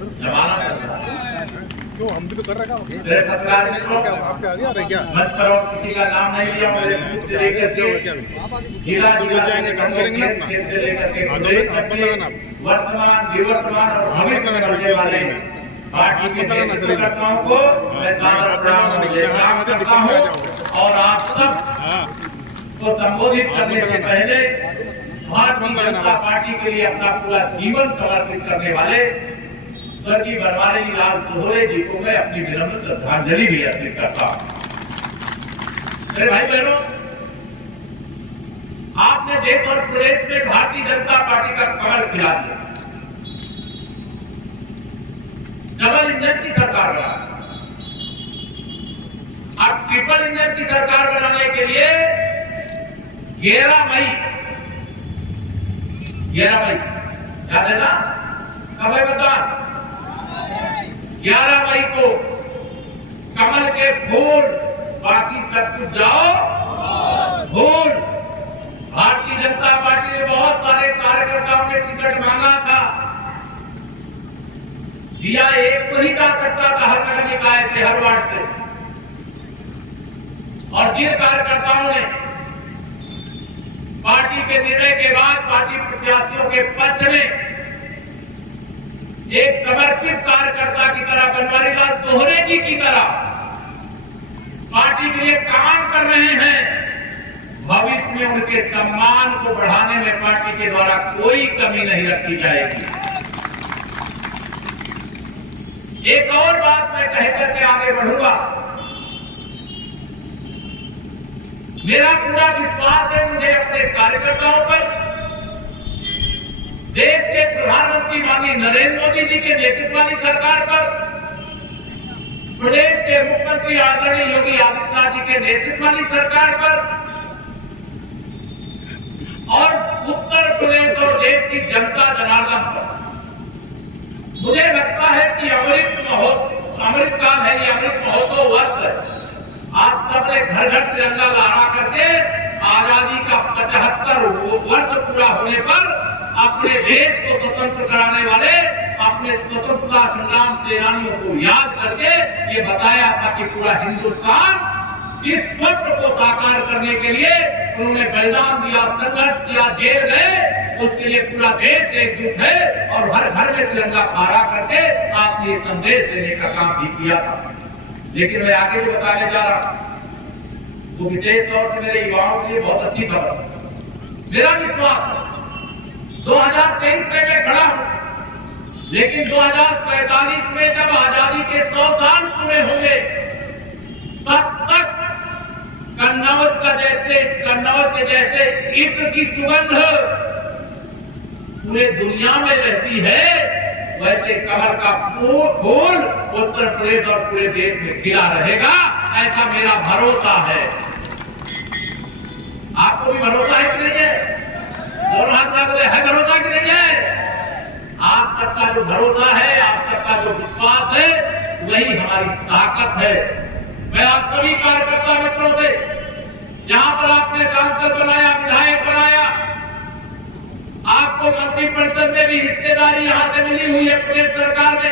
क्यों हम भी तो कर रहे हैं। मेरे पत्रकार मित्रों, आपके आ गया क्या मत करो, किसी का नाम नहीं लिया मुझे से लेकर के जिला जाएंगे, काम करेंगे ना अपना। से लेकर के वर्तमान विवर्तमान और भविष्य में होने वाले पार्टी के कार्यकर्ताओं को मैं सलाम करता हूं और आप सब को संबोधित करने से पहले भारतीय जनता पार्टी के लिए अपना पूरा जीवन समर्पित करने वाले स्वर्गीय बनवारी लाल तोहरे जी को मैं अपनी विनम्र श्रद्धांजलि भी अर्पित करता हूं। मेरे भाई बहनों, आपने देश और प्रदेश में भारतीय जनता पार्टी का कमल खिला दिया। डबल इंजन की सरकार बना, अब ट्रिपल इंजन की सरकार बनाने के लिए 11 मई याद है ना? कब है बता? 11 मई को कमल के फूल, बाकी सब कुछ जाओ भूल। भारतीय जनता पार्टी ने बहुत सारे कार्यकर्ताओं ने टिकट मांगा था, दिया एक को ही जा सकता था हर नगर निकाय से, हर वार्ड से। और जिन कार्यकर्ताओं ने पार्टी के निर्णय के बाद पार्टी प्रत्याशियों के पक्ष में एक समर्पित कार्यकर्ता की तरह, बनवारी लाल तोहरे जी की तरह पार्टी के लिए काम कर रहे हैं, भविष्य में उनके सम्मान को बढ़ाने में पार्टी के द्वारा कोई कमी नहीं रखी जाएगी। एक और बात मैं कहकर के आगे बढ़ूंगा। मेरा पूरा विश्वास है मुझे अपने कार्यकर्ताओं पर, देश के प्रधानमंत्री माननीय नरेंद्र मोदी जी के नेतृत्व वाली सरकार पर, प्रदेश के मुख्यमंत्री आदरणीय योगी आदित्यनाथ जी के नेतृत्व वाली सरकार पर और उत्तर प्रदेश और देश की जनता जनार्दन पर। मुझे लगता है कि अमृत काल है, ये अमृत महोत्सव वर्ष है। आज सबने घर घर तिरंगा लहरा करके आजादी का 75 वर्ष पूरा होने पर अपने देश को स्वतंत्र कराने वाले अपने स्वतंत्रता संग्राम सेनानियों को याद करके ये बताया था कि पूरा हिंदुस्तान जिस स्वप्न को साकार करने के लिए उन्होंने बलिदान दिया, संघर्ष किया, जेल गए, उसके लिए पूरा देश एकजुट है और हर घर में तिरंगा फहरा करके आपने ये संदेश देने का काम भी किया था। लेकिन मैं आगे जो बताने जा रहा हूं तो विशेष तौर से मेरे युवाओं के लिए बहुत अच्छी खबर। मेरा विश्वास है 2023 में मैं खड़ा हूं, लेकिन 2047 में जब आजादी के 100 साल पूरे होंगे तब तक कन्नौज के जैसे इत्र की सुगंध पूरे दुनिया में रहती है, वैसे कमल का फूल उत्तर प्रदेश और पूरे देश में खिला रहेगा, ऐसा मेरा भरोसा है। आपको भी भरोसा है कि नहीं है? दोनों हाथ में है भरोसा कि नहीं है? आप सबका जो भरोसा है, आप सबका जो विश्वास है, वही हमारी ताकत है। मैं आप सभी कार्यकर्ता मित्रों से, जहां पर आपने सांसद बनाया, विधायक बनाया, आपको मंत्रिपरिषद में भी हिस्सेदारी यहां से मिली हुई है प्रदेश सरकार में।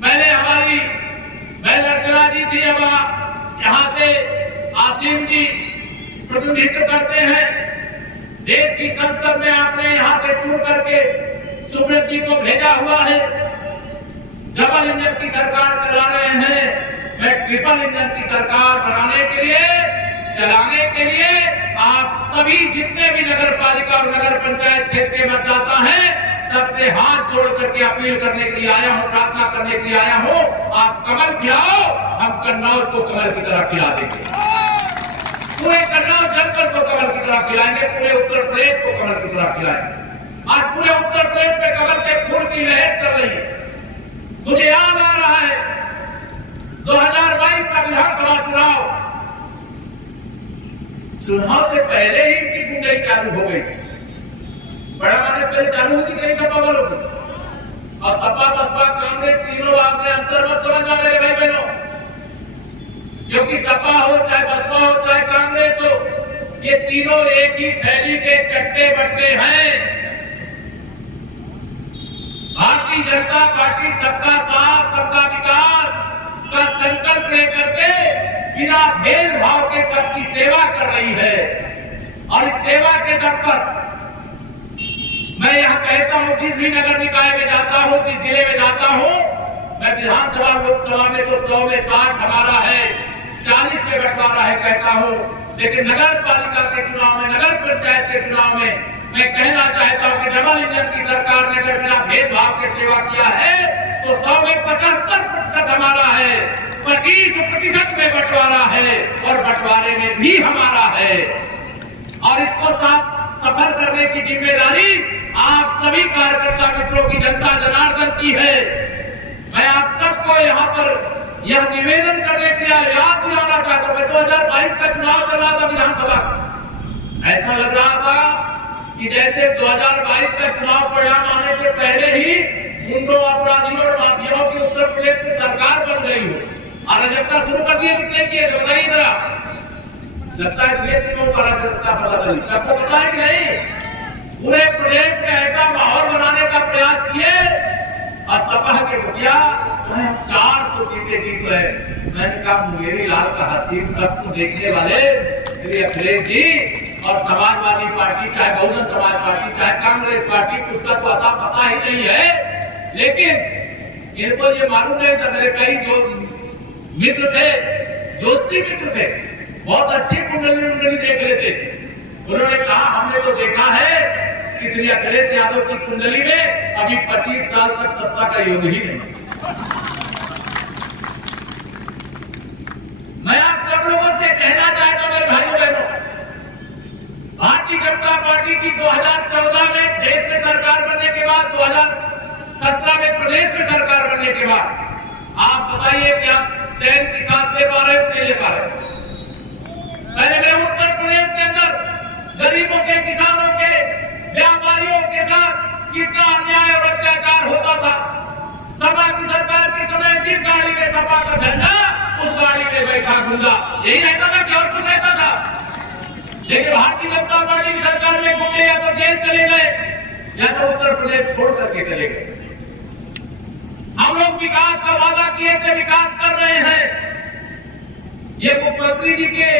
पहले हमारी बहन अर्चना जी थी, अब यहां से आसीम जी प्रतिनिधित्व करते हैं। देश की संसद में आपने यहां से चुन करके सुब्रत जी को भेजा हुआ है। डबल इंजन की सरकार चला रहे हैं, मैं ट्रिपल इंजन की सरकार बनाने के लिए, चलाने के लिए आप सभी जितने भी नगर पालिका और नगर पंचायत क्षेत्र के मतदाता हैं, सबसे हाथ जोड़ करके अपील करने के लिए आया हूं, प्रार्थना करने के लिए आया हूं। आप कमल खिलाओ, हम कन्नौज को कमल की तरह खिला देंगे, पूरे कन्नौज जनपद को कमल की तरह खिलाएंगे, पूरे उत्तर प्रदेश को कमल की तरह खिलाएंगे। आज पूरे उत्तर प्रदेश में कमल के फूल की लहर चल रही है। मुझे याद आ रहा है 2022 का विधानसभा चुनाव से पहले ही इनकी गुंडाई चालू हो गई। बड़ा मानस पहले चालू हुई थी कि नहीं सपा वालों की? और सपा बसपा कांग्रेस तीनों बात में अंतर मत समझना मेरे भाई बहनों, क्योंकि सपा हो चाहे बसपा हो चाहे कांग्रेस हो, ये तीनों एक ही थैली के चट्टे बट्टे हैं। भारतीय जनता पार्टी सबका साथ सबका विकास का संकल्प लेकर के बिना भेदभाव के सबकी सेवा कर रही है। और इस सेवा के दम पर मैं यह कहता हूं, जिस भी नगर निकाय में जाता हूं, जिस जिले में जाता हूं, मैं विधानसभा लोकसभा में तो 100 में 60 हमारा है, 40 पे बंटवारा है कहता हूं, लेकिन नगर पालिका के चुनाव में, नगर पंचायत के चुनाव में मैं कहना चाहता हूं कि डबल इंजन की सरकार ने अगर बिना भेदभाव के सेवा किया है तो 100 में 75% हमारा है, 25% में बंटवारा है और बंटवारे में भी हमारा है। और इसको सफल करने की जिम्मेदारी आप सभी कार्यकर्ता मित्रों की, जनता जनार्दन की है। मैं आप सबको यहाँ पर यह निवेदन करने के लिए याद दिलाना चाहता हूँ। 2022 का चुनाव चल रहा था विधानसभा, ऐसा लग रहा था कि जैसे 2022 का चुनाव परिणाम आने से पहले ही गुंडों, अपराधियों और माफियाओं की उत्तर प्रदेश की सरकार बन गई हो। अराजकता शुरू कर दिए, कितने किए तो बताइए जरा। लगता है ये क्यों अराजकता पता चली, सबको पता है कि नहीं? पूरे प्रदेश में ऐसा माहौल बनाने का प्रयास किए और सपा के मुखिया 400 सीटें जीत गए। मैंने कहा मुंगेरी लाल का हसीन सबको देखने वाले श्री अखिलेश जी और समाजवादी पार्टी, चाहे बहुजन समाज पार्टी, चाहे कांग्रेस पार्टी, उसका तो अता पता ही नहीं है। लेकिन इनको ये मालूम नहीं था। मेरे कई जो मित्र थे, ज्योतिषी मित्र थे, बहुत अच्छी कुंडली देख लेते थे। उन्होंने कहा हमने तो देखा है कि श्री अखिलेश यादव की कुंडली में अभी 25 साल तक सत्ता का योग ही नहीं। मैं आप सब लोगों से कहना चाहता हूं मेरे भाइयों बहनों, भारतीय जनता पार्टी की 2014 में देश में सरकार बनने के बाद, 2017 में प्रदेश में सरकार बनने के बाद आप बताइए कि आप चैन की सांस ले पा रहे हो, नहीं ले पा रहे? पहले मेरे उत्तर प्रदेश के अंदर गरीबों के, किसानों के, व्यापारियों के साथ कितना अन्याय और अत्याचार होता था। सपा की सरकार के समय जिस गाड़ी में सपा का झंडा, उस गाड़ी में बैठा गुंडा, यही रहता था कि और कुछ रहता था? लेकिन भारतीय जनता पार्टी की सरकार में गुंडे या तो जेल चले गए या तो उत्तर प्रदेश छोड़ करके चले गए। हम लोग विकास का वादा किए थे, विकास कर रहे हैं। ये मुख्यमंत्री जी के,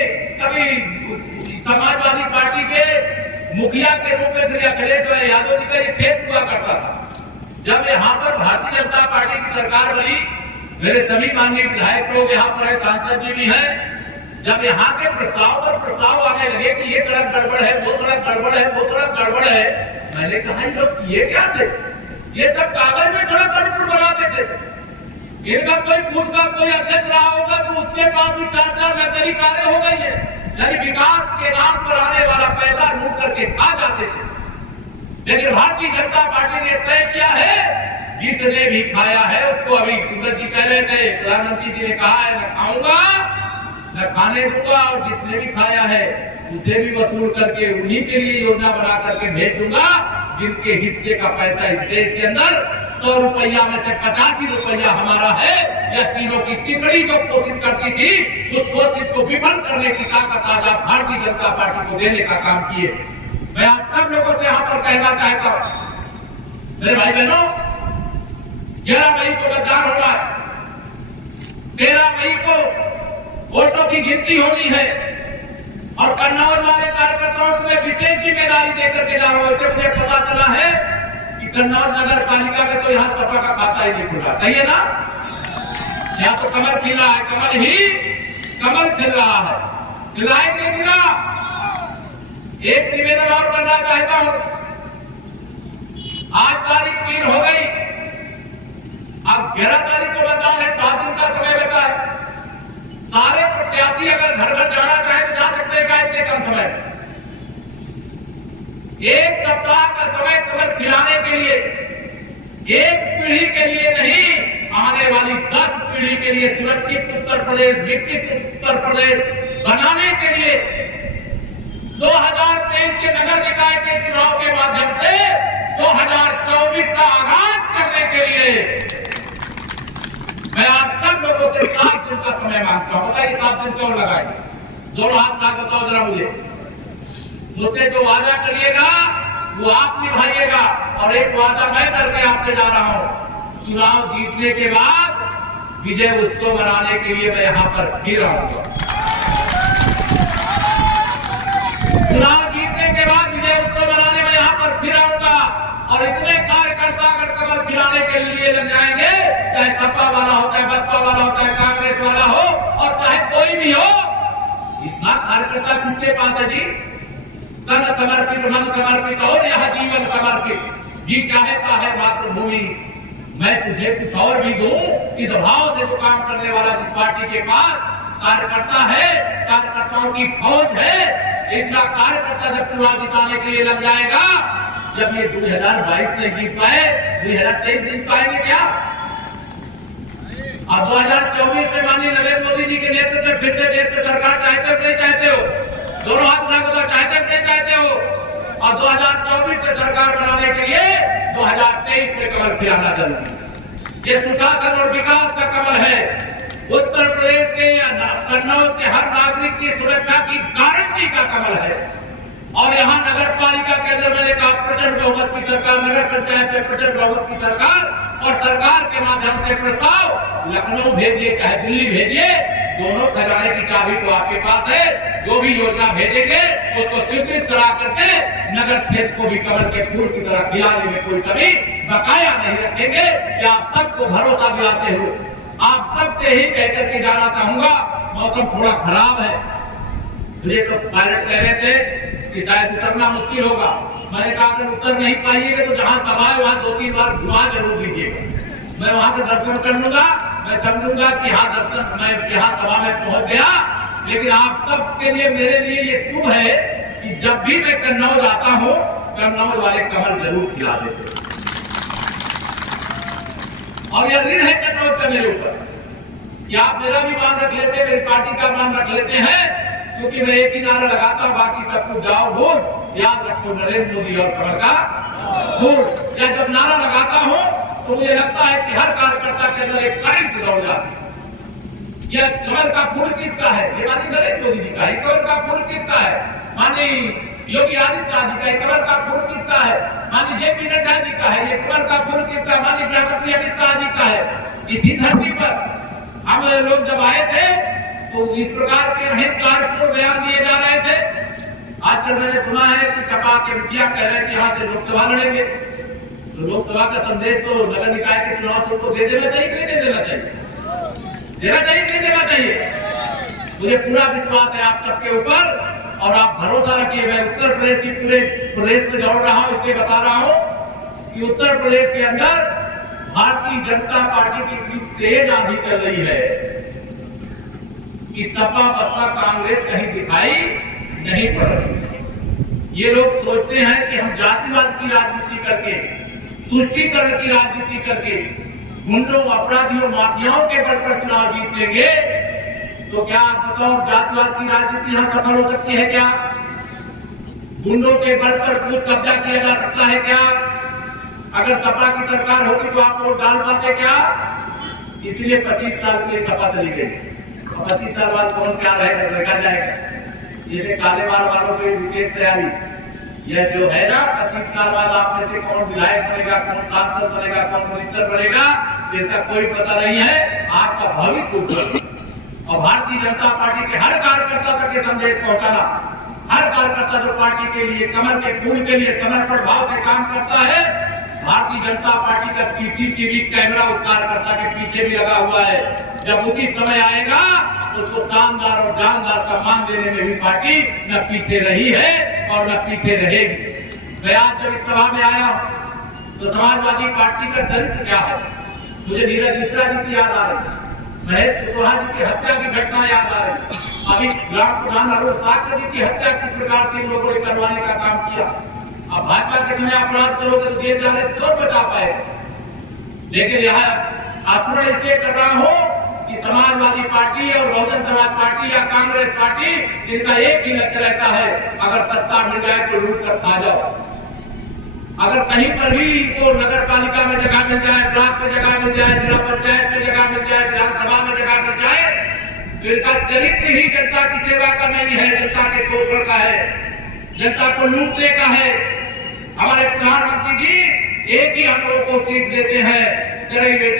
कभी समाजवादी पार्टी के मुखिया के रूप में श्री अखिलेश यादव जी का ये क्षेत्र हुआ करता था। जब यहाँ पर भारतीय जनता पार्टी की सरकार बनी, मेरे सभी माननीय विधायक लोग यहाँ पर है, सांसद जी भी हैं, जब यहाँ के प्रस्ताव पर प्रस्ताव आने लगे कि ये सड़क गड़बड़ है, वो सड़क गड़बड़ है, वो सड़क गड़बड़ है, मैंने कहा ये लोग ये क्या थे? ये सब कागज में सड़क गड़बड़ बनाते थे। इनका कोई बूथ का कोई अध्यक्ष रहा होगा तो उसके पास भी 4-4 नकली कारें हो गई है। यानी विकास के नाम पर आने वाला पैसा लूट करके खा जाते थे। लेकिन भारतीय जनता पार्टी ने तय किया है, जिसने भी खाया है उसको, अभी सूरज जी कह रहे थे, प्रधानमंत्री जी ने कहा है मैं खाऊंगा, मैं खाने दूंगा, और जिसने भी खाया है उसे भी वसूल करके उन्हीं के लिए योजना बना करके भेज दूंगा जिनके हिस्से का पैसा इस देश के अंदर 100 रुपया में से 85 रुपया हमारा है। या तीनों की टिप्पणी जो कोशिश करती थी, उस कोशिश को विफल करने की ताकत आज आप भारतीय जनता पार्टी को देने का काम किए। मैं आप सब लोगों से यहाँ पर कहना चाहता हूँ मेरे भाई बहनों, 11 मई को मतदान होगा, 13 मई को वोटों की गिनती होनी है और कन्नौज वाले कार्यकर्ताओं को मैं विशेष जिम्मेदारी देकर के जा रहा हूं। इससे मुझे पता चला है कि कन्नौज नगर पालिका में तो यहाँ सपा का खाता ही नहीं खुला, सही है ना? यहाँ तो कमल खिल रहा है, कमल खिल रहा है, खिलाए कि नहीं खिला? एक निवेदन और करना चाहता हूं, आज तारीख 3 हो गई, अब 11 तारीख को मतदान है, 7 दिन का समय बचा है। सारे प्रत्याशी अगर घर घर जाना चाहे तो जा सकते हैं क्या इतने कम समय? एक सप्ताह का समय कमल खिलाने के लिए, एक पीढ़ी के लिए नहीं, आने वाली 10 पीढ़ी के लिए सुरक्षित उत्तर प्रदेश, विकसित उत्तर प्रदेश बनाने के लिए 2023 के नगर निकाय के चुनाव के माध्यम से 2024 का आगाज करने के लिए मैं आप सब लोगों से 7 दिन का समय मांगता हूं। बताइए 7 दिन क्यों लगाएंगे? दोनों हाथ ना बताओ जरा मुझे। मुझसे जो वादा करिएगा वो आप निभाइएगा, और एक वादा मैं करके आपसे जा रहा हूं, चुनाव जीतने के बाद विजय उत्सव मनाने के लिए मैं यहाँ पर फिर आऊंगा। चुनाव जीतने के बाद विजय उत्सव मनाने में यहाँ पर फिर आऊंगा और इतने कार्यकर्ता अगर कमल खिलाने के लिए लग जाएंगे, चाहे सपा वाला हो, चाहे बसपा वाला हो, चाहे कांग्रेस वाला हो और चाहे कोई भी हो, इतना कार्यकर्ता किसके पास है जी? तन समर्पित, मन समर्पित हो या जीवन समर्पित। जी चाहता है मातृभूमि मैं तुझे कुछ और भी दूं, इस भाव से जो काम करने वाला जिस पार्टी के पास कार्यकर्ता है, कार्यकर्ताओं की फौज है, इतना कार्यकर्ता जब चुनाव जिताने के लिए लग जाएगा, जब ये 2022 में जीत पाए, 2023 जीत पाएंगे क्या? अब 2024 में माननीय नरेंद्र मोदी जी के नेतृत्व में फिर से देश में सरकार चाहते हो नहीं चाहते हो? दोनों हाथ उठा के चाहते नहीं चाहते हो? और 2024 में सरकार बनाने के लिए 2023 में कमल खिलाना जरूरी। ये सुशासन और विकास का कमल है। उत्तर प्रदेश के या कन्नौज के हर नागरिक की सुरक्षा की गारंटी का कमल है। और यहाँ नगर पालिका के अंदर मैंने कहा प्रचंड बहुमत की सरकार, नगर पंचायत में प्रचंड बहुमत की सरकार और सरकार के माध्यम से प्रस्ताव लखनऊ भेजिए चाहे दिल्ली भेजिए, दोनों खजाने की चाबी तो आपके पास है। जो भी योजना भेजेंगे उसको स्वीकृत करा करके नगर क्षेत्र को भी कमल के फूल की तरह खिलाने में कोई कभी बकाया नहीं रखेंगे। कि आप सबको भरोसा दिलाते हुए आप सबसे ही कहकर के जाना चाहूंगा, मौसम थोड़ा खराब है। मुझे तो पायलट कह रहे थे कि शायद उतरना मुश्किल होगा। मैंने कहा अगर उतर नहीं पाइएगा तो जहां सभा है वहां 2-3 बार घुमा जरूर दीजिएगा। मैं वहां का दर्शन कर लूंगा, मैं समझूंगा कि हाँ दर्शन मैं यहाँ सभा में पहुंच गया। लेकिन आप सबके लिए मेरे लिए ये शुभ है कि जब भी मैं कन्नौज आता हूँ, कन्नौज वाले कमल जरूर खिला देते। और यह ऋण है कन्नौज का मेरे ऊपर कि आप मेरा भी मान रख लेते, मेरी पार्टी का मान रख लेते हैं, क्योंकि मैं एक ही नारा लगाता हूं, बाकी सब कुछ जाओ भूल, याद रखो नरेंद्र मोदी और कमल का फूल। या जब नारा लगाता हूं तो मुझे लगता है कि हर कार्यकर्ता के अंदर एक करंट दौड़ जाती है। यह कमल का फूल किसका है? ये माननीय नरेंद्र मोदी जी का है। कमल का फूल किसका है? माननीय योगी आदित्यनाथ जी का। कमल का फूल किसका है? माननीय जेपी नड्डा जी का है। ये कमल का फूल किसका? माननीय गृहमंत्री अमित शाह जी का है। इसी धरती पर हम लोग जब आए थे तो इस प्रकार के अहिंसापूर्ण बयान दिए जा रहे थे। आजकल मैंने सुना है कि सपा के मुखिया कह रहे हैं कि यहाँ से लोकसभा लड़ेंगे। तो लोकसभा का संदेश तो नगर निकाय के चुनाव से उनको दे देना चाहिए, नहीं दे देना चाहिए? देना चाहिए, नहीं देना चाहिए? मुझे पूरा विश्वास है आप सबके ऊपर और आप भरोसा रखिए। मैं उत्तर प्रदेश की पूरे प्रदेश में दौड़ रहा हूँ, इसलिए बता रहा हूँ कि उत्तर प्रदेश के अंदर भारतीय जनता पार्टी की इतनी तेज आंधी चल रही है कि सपा बसपा कांग्रेस कहीं दिखाई नहीं पड़ रही। ये लोग सोचते हैं कि हम जातिवाद की राजनीति करके, तुष्टीकरण की राजनीति करके, गुंडों, अपराधियों, माफियाओं के बल पर चुनाव जीत लेंगे तो क्या आप बताओ जातिवाद की राजनीति यहां सफल हो सकती है क्या? गुंडों के बल पर बूथ कब्जा किया जा सकता है क्या? अगर सपा की सरकार होती तो आप वोट डाल पाते क्या? इसलिए 25 साल के लिए सपा चली गई। 25 साल बाद कौन क्या रहेगा देखा जाएगा। ये काले बाल वालों की विशेष तैयारी, यह जो है ना 25 साल बाद आप में से कौन विधायक बनेगा, कौन सांसद बनेगा, कौन मिनिस्टर बनेगा, इसका कोई पता नहीं है। आपका भविष्य उज्जवल। और भारतीय जनता पार्टी के हर कार्यकर्ता तक ये संदेश पहुंचाना, हर कार्यकर्ता जो पार्टी के लिए, कमल के फूल के लिए समर्पण भाव से काम करता है, भारतीय जनता पार्टी का सीसीटीवी कैमरा उस कार्यकर्ता के पीछे भी लगा हुआ है। जब उचित समय आएगा उसको शानदार और जानदार सम्मान देने में भी पार्टी न पीछे रही है और न पीछे रहेगी। मैं आज जब इस सभा में आया तो समाजवादी पार्टी का चरित्र क्या है, मुझे नीरज मिश्रा जी की याद आ रही, महेश कुशवाहा जी की हत्या की घटना याद आ रही, अभी ग्राम प्रधान अरुण साक्य जी की हत्या किस प्रकार से इन लोगों ने करवाने का काम किया। अब भाजपा के समय अपराध करोगे तो जेल जाने से कौन बचा पाए? लेकिन यह आश्वासन इसलिए कर रहा हूं कि समाजवादी पार्टी और बहुजन समाज पार्टी या कांग्रेस पार्टी, इनका एक ही लक्ष्य रहता है, अगर सत्ता मिल जाए तो लूट कर खा जाओ। अगर कहीं पर भी इनको नगर पालिका में जगह मिल जाए, ब्लॉक में जगह मिल जाए, जिला पंचायत में जगह मिल जाए, विधानसभा में जगह मिल जाए, तो इनका चरित्र ही जनता की सेवा का नहीं है, जनता के शोषण का है, जनता को लूटने का है। हमारे प्रधानमंत्री जी एक ही हम लोगों को सीख देते हैं चले हुए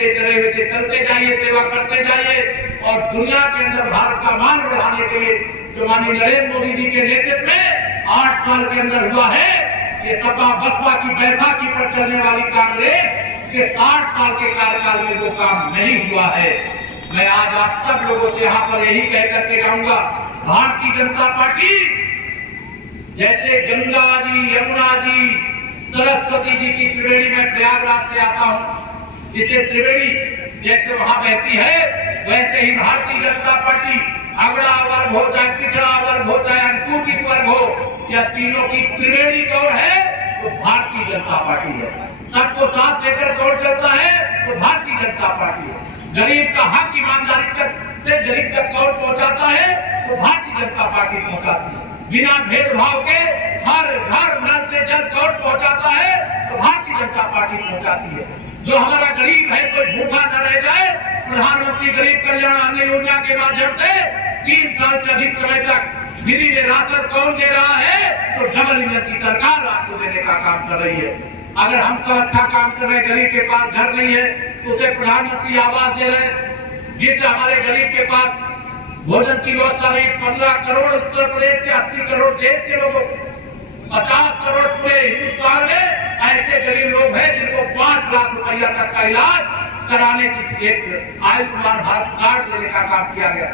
चलते जाइए, सेवा करते जाइए और दुनिया के अंदर भारत का मान बढ़ाने के लिए जो माननीय नरेंद्र मोदी जी के नेतृत्व में 8 साल के अंदर हुआ है, ये सपा बसपा की बैसाखी पर चलने वाली कांग्रेस के 60 साल के कार्यकाल में वो काम नहीं हुआ है। मैं आज आप सब लोगों से यहाँ पर यही कह करके जाऊंगा, भारतीय जनता पार्टी जैसे गंगा जी, यमुना जी, सरस्वती जी की त्रिवेणी में प्रयागराज से आता हूँ, जिसे त्रिवेणी जैसे वहां बहती है, वैसे ही भारतीय जनता पार्टी अगड़ा वर्ग हो चाहे पिछड़ा वर्ग हो चाहे अनुसूचित वर्ग हो, या तीनों की त्रिवेणी दौड़ है तो भारतीय जनता पार्टी है। सबको साथ लेकर दौड़ चलता है तो भारतीय जनता पार्टी है। गरीब का हक ईमानदारी तक से गरीब तक दौड़ पहुंचाता है तो भारतीय जनता पार्टी पहुंचाती है। बिना भेदभाव के हर घर नल से जल दौड़ पहुंचाता है तो भारतीय जनता पार्टी पहुंचाती है। जो हमारा गरीब है कोई भूखा न रह जाए, प्रधानमंत्री गरीब कल्याण अन्न योजना के माध्यम से 3 साल से अधिक समय तक फ्री में राशन कौन दे रहा है, तो डबल इंजन की सरकार आपको देने का काम कर रही है। अगर हम सब अच्छा काम कर रहे, गरीब के पास घर नहीं है तो उसे प्रधानमंत्री आवास दे रहे, जिससे हमारे गरीब के पास भोजन की व्यवस्था नहीं। 15 करोड़ उत्तर प्रदेश के, 80 करोड़ देश के लोगों, 50 करोड़ पूरे हिंदुस्तान में ऐसे गरीब लोग हैं जिनको 5 लाख रुपया तक का इलाज कराने की एक आयुष्मान भारत कार्ड देने का काम किया गया।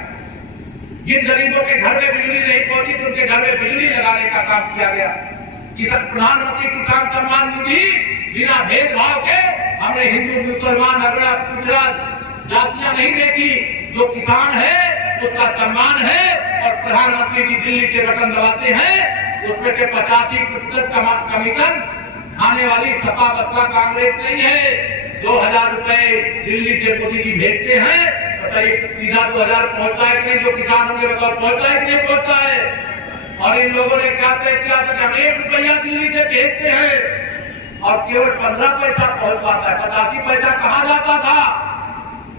जिन गरीबों के घर में बिजली नहीं पहुंची तो उनके घर में बिजली लगाने का काम किया गया। प्रधानमंत्री किसान सम्मान निधि बिना भेदभाव के हमने हिंदू मुसलमान अगड़ा पिछड़ा जातियां नहीं देखी, जो किसान है उसका सम्मान है। और प्रधानमंत्री जी दिल्ली से बटन दबाते हैं, उसमें से 85% कमीशन खाने वाली सपा बसपा कांग्रेस नहीं है। 2000 रुपए दिल्ली से मोदी जी भेजते हैं, बताइए सीधा 2000 पहुंचता है कि नहीं? जो किसान होंगे बताओ पहुंचता है कि नहीं पहुंचता है? और इन लोगों ने क्या तय किया था कि हम 1 रुपया दिल्ली से भेजते हैं और केवल 15 पैसा पहुंच पाता है। 85 पैसा कहाँ जाता था?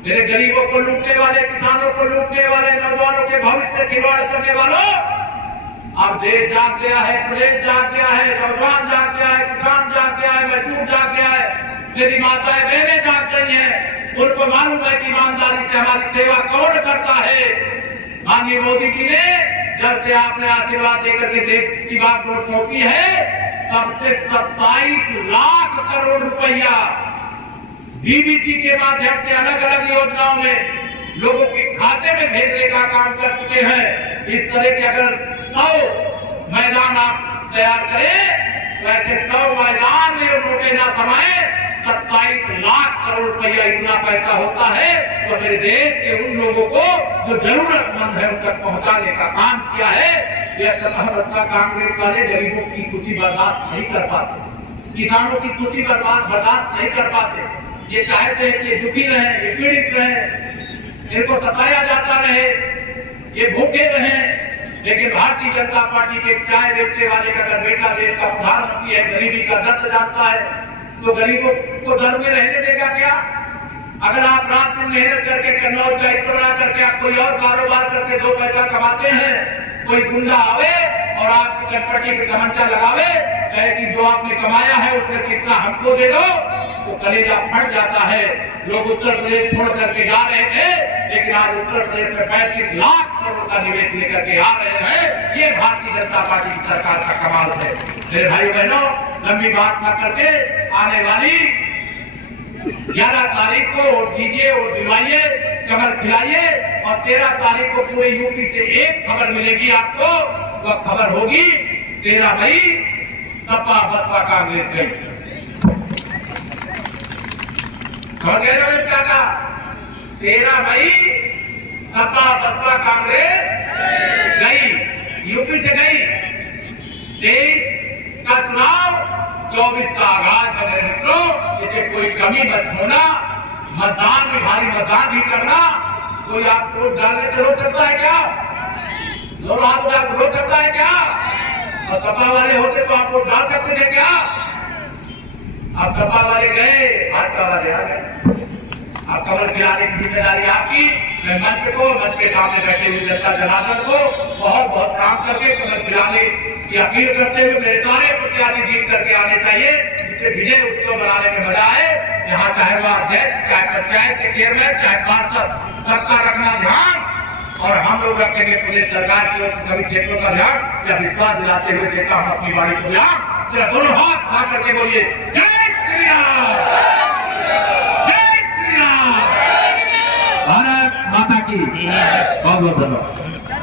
मेरे गरीबों को लूटने वाले, किसानों को लूटने वाले, नौजवानों के भविष्य से खिलवाड़ करने वालों, अब देश जाग गया है, प्रदेश जाग गया है, नौजवान जाग गया है, किसान जाग गया है, मजदूर जाग गया है, मेरी माताएं बहनें जाग गई हैं। उनको मालूम है कि ईमानदारी से हमारी सेवा कौन करता है। माननीय मोदी जी ने जब से आपने आशीर्वाद देकर के देश की बात को सौंपी है, तब से 27 लाख करोड़ रुपया डीबीटी के माध्यम से अलग अलग योजनाओं में लोगों के खाते में भेजने का काम कर चुके हैं। इस तरह के अगर 100 मैदान आप तैयार करें तो ऐसे 100 मैदान में नोटे ना समाये, 27 लाख करोड़ रुपया इतना पैसा होता है। तो मेरे देश के उन लोगों को जो जरूरतमंद है उन तक पहुंचाने का काम किया है। यह सपा कांग्रेस वाले गरीबों की खुशी बर्दाश्त नहीं कर पाते, किसानों की खुशी बर्दाश्त नहीं कर पाते। ये चाहते हैं कि दुखी रहे, ये पीड़ित रहे, इनको सताया जाता रहे, ये भूखे रहे। लेकिन भारतीय जनता पार्टी के चाय बेचने वाले का अगर बेटा देश का प्रधानमंत्री है, गरीबी का दर्द जानता है, तो गरीबों को दर में रहने देगा क्या? अगर आप रात दिन मेहनत करके कन्नौज का इतना करके आप कोई और कारोबार करके 2 पैसा कमाते हैं, कोई गुंडा आवे और आपकी चटपटी के तमंचा लगावे, कहे कि जो आपने कमाया है उसमें से इतना हमको दे दो, तो कलेजा फट जाता है। लोग उत्तर प्रदेश छोड़ करके जा रहे थे, लेकिन आज उत्तर प्रदेश में 35 लाख करोड़ का निवेश लेकर के आ रहे हैं। ये भारतीय जनता पार्टी की सरकार का कमाल है। मेरे भाई बहनों, लंबी बात न करके आने वाली 11 तारीख को वोट दीजिए, वोट दिलवाइए, कमर खिलाइए और 13 तारीख को पूरे यूपी से एक खबर मिलेगी आपको। वह खबर होगी 13 मई सपा बसपा कांग्रेस गई। समझ गए ना क्या कहा? 13 मई सपा बसपा कांग्रेस गई, यूपी से गई। 23 का चुनाव, 24 का आगाज है मेरे मित्रों। इसमें कोई कमी मत होना, मतदान में भारी मतदान भी करना। कोई आप वोट डालने से रोक सकता है क्या? लोग आप रोक सकता है क्या? और सपा वाले होते तो आप वोट डाल सकते थे क्या? अब सपा वाले गए, भाजपा वाले आ गए। अब कमर खिलाने की जिम्मेदारी आपकी। मैं मंच के सामने बैठे हुए जनता जनार्दन को बहुत बहुत प्रणाम करके कमर खिलाने की अपील करते हुए मेरे सारे प्रत्याशी जीत करके आने चाहिए। इसे विजय उत्सव बनाने में मजा आए। यहाँ चाहे वो अध्यक्ष, चाहे पंचायत के चेयरमैन, चाहे पार्षद, सबका रखना ध्यान, और हम लोग रखेंगे प्रदेश सरकार की ओर से सभी क्षेत्रों का ध्यान। या विश्वास दिलाते हुए देता हूँ अपनी बाड़ी को ध्यान, सिर्फ दोनों हाथ खा करके बोलिए जय श्री राम, जय श्री राम, भारत माता की। बहुत बहुत धन्यवाद।